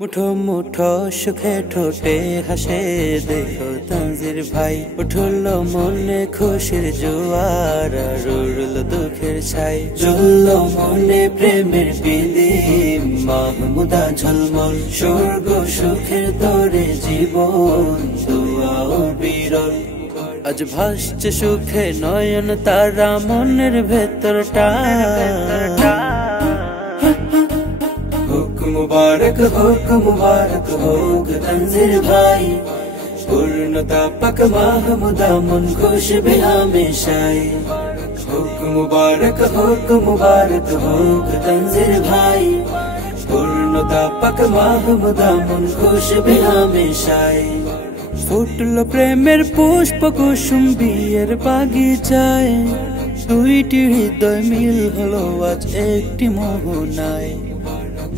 মুঠো মুঠো সুখে ঠোঁটে হাসে দেখো তানজির ভাই, উঠল মনে খুশির জোয়ার আর উড়ল দুঃখের ছাই। জ্বলল মনে প্রেমের বিলি মাহমুদা ঝলমল, স্বর্গ সুখের তরে জীবন দুয়া ও বিরল। আজ ভাসছে সুখে নয়ন তারা মনের ভেতরটা। मुबारक होक तंजीर भाई, पूर्णता पक महमूदा मन खुश भी हमेशाई। मुबारक होक तंजीर भाई, पूर्णता पक महमूदा मन खुश भी हमेशाई। ফুটল প্রেমের পুষ্প কুসুম বিয়ের বাগিচায়, দুইটি হৃদয় মিল হলো আজ একটি মোহনায়।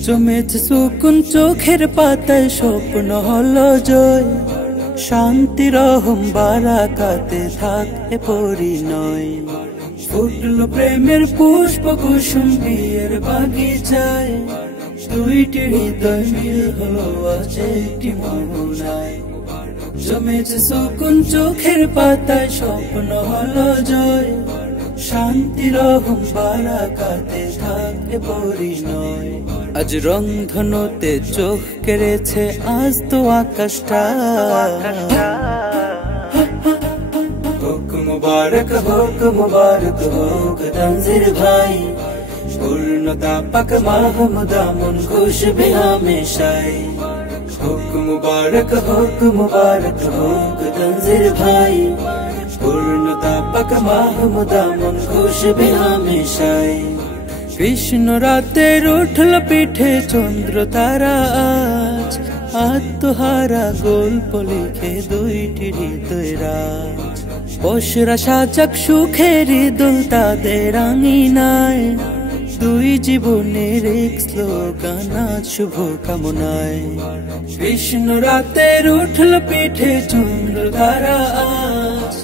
জমেছে সুকুন চোখের পাতায়, স্বপ্ন হলো জয়, শান্তি রহম বারাকাতে থাকে পরিণয়। ফুটল প্রেমের পুষ্প কুসুম বিয়ের বাগিচায়, দুইটি হৃদয় মিল হলো আজ একটি মোহনায়। জমেছে সুকুন চোখের পাতায়, স্বপ্ন হলো জয়, শান্তি রহম বারাকাতে থাকে পরিণয়। আজ রং ধনুতে চোখ কেড়েছে আজ তো আকাশটা। হোক মুবারক হোক তনজির ভাই, পূর্ণতা পাক মাহমুদা মন খুশ भी हमेशाई। হোক মুবারক হোক তনজির ভাই, পূর্ণতা পাক মাহমুদা মন খুশ भी हमेशाई। কৃষ্ণ রাতের উঠল পিঠে চন্দ্র তারা আজ, আত্মহারা গল্প লিখে দুইটি হৃদয় রাজ। পশরা সাজাক সুখের দোল তাদের আঙিনায়, দুই জীবনের এক স্লোগান আজ শুভ কামনায়। কৃষ্ণ রাতের উঠল পিঠে চন্দ্র তারা আজ,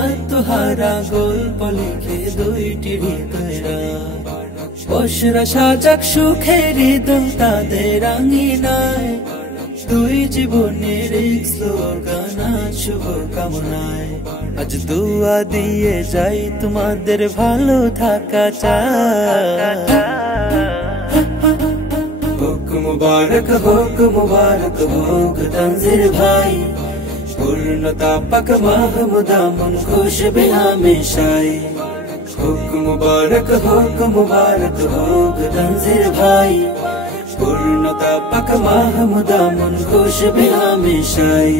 আত্মহারা গল্প লিখে দুইটি হৃদয় রাজ। পশরা সাজাক সুখের দোল তাদের আঙিনায়, দুই জীবনের এক স্লোগান আজ শুভ কামনায়। আজ দুয়া দিয়ে যাই তোমাদের ভালো থাকা চাই। হোক মুবারক হোক তনজির ভাই, পূর্ণতা পাক মাহমুদা মন খুশ भी हमेशाई। হোক মুবারক হোক তনজির ভাই, পূর্ণতা পাক মাহমুদা মন খুশ भी हमेशाई।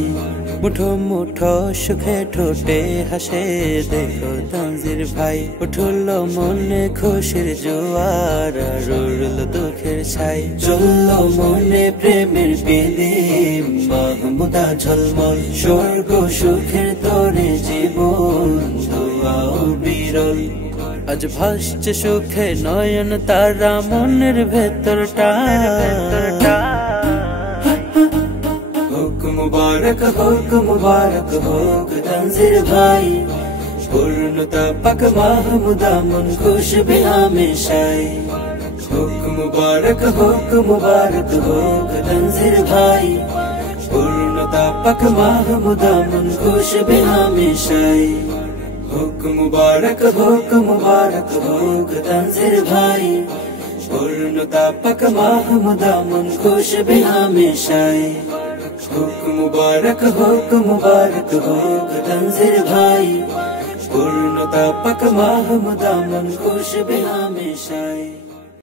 মুঠো মুঠো সুখে ঠোঁটে হাসে দেখো তানজির ভাই, উঠল মনে খুশির জোয়ার আর উড়ল দুঃখের ছাই। জ্বলল মনে প্রেমের বিলি মাহমুদা ঝলমল, স্বর্গ সুখের তরে জীবন দুয়া ও বিরল। আজ ভাসছে সুখে নয়ন তারা মনের ভেতরটা। হোক মুবারক হোক তনজির ভাই, পূর্ণতা পাক মাহমুদা মন খুশ भी हमेशाई। হোক মুবারক হোক তনজির ভাই, পূর্ণতা পাক মাহমুদা মন খুশ भी हमेशाई। হোক মুবারক হোক তনজির ভাই, পূর্ণতা পাক মাহমুদা মন খুশ भी हमेशाई। হোক মুবারক হোক তনজির ভাই, পূর্ণতা পাক মাহমুদা মন খুশ भी हमेशाई।